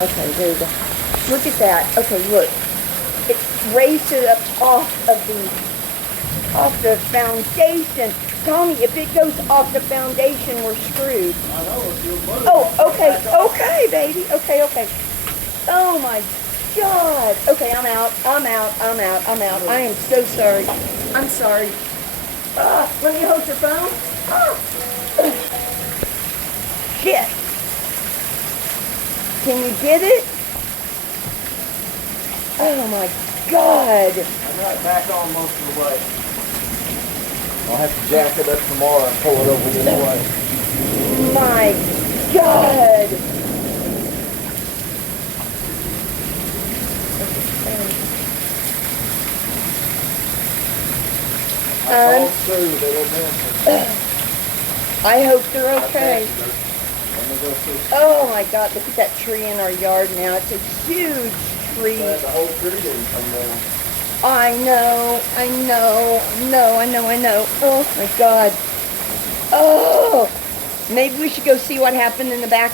Okay, there you go. Look at that. Okay, look. It raised it up off the foundation. Tommy, if it goes off the foundation, we're screwed. I know, it's your mother. Oh, okay, baby. Okay. Oh my God. Okay, I'm out. I am so sorry. I'm sorry. Let me hold your phone. Shit. Can you get it? Oh my God. I got it back on most of the way. I'll have to jack it up tomorrow and pull it over this way. My God. I called Sue, they don't answer. I hope they're okay. Let me go see. Oh my God, look at that tree in our yard now. It's a huge tree. Glad the whole tree didn't come down. I know. Oh my God. Oh, maybe we should go see what happened in the back.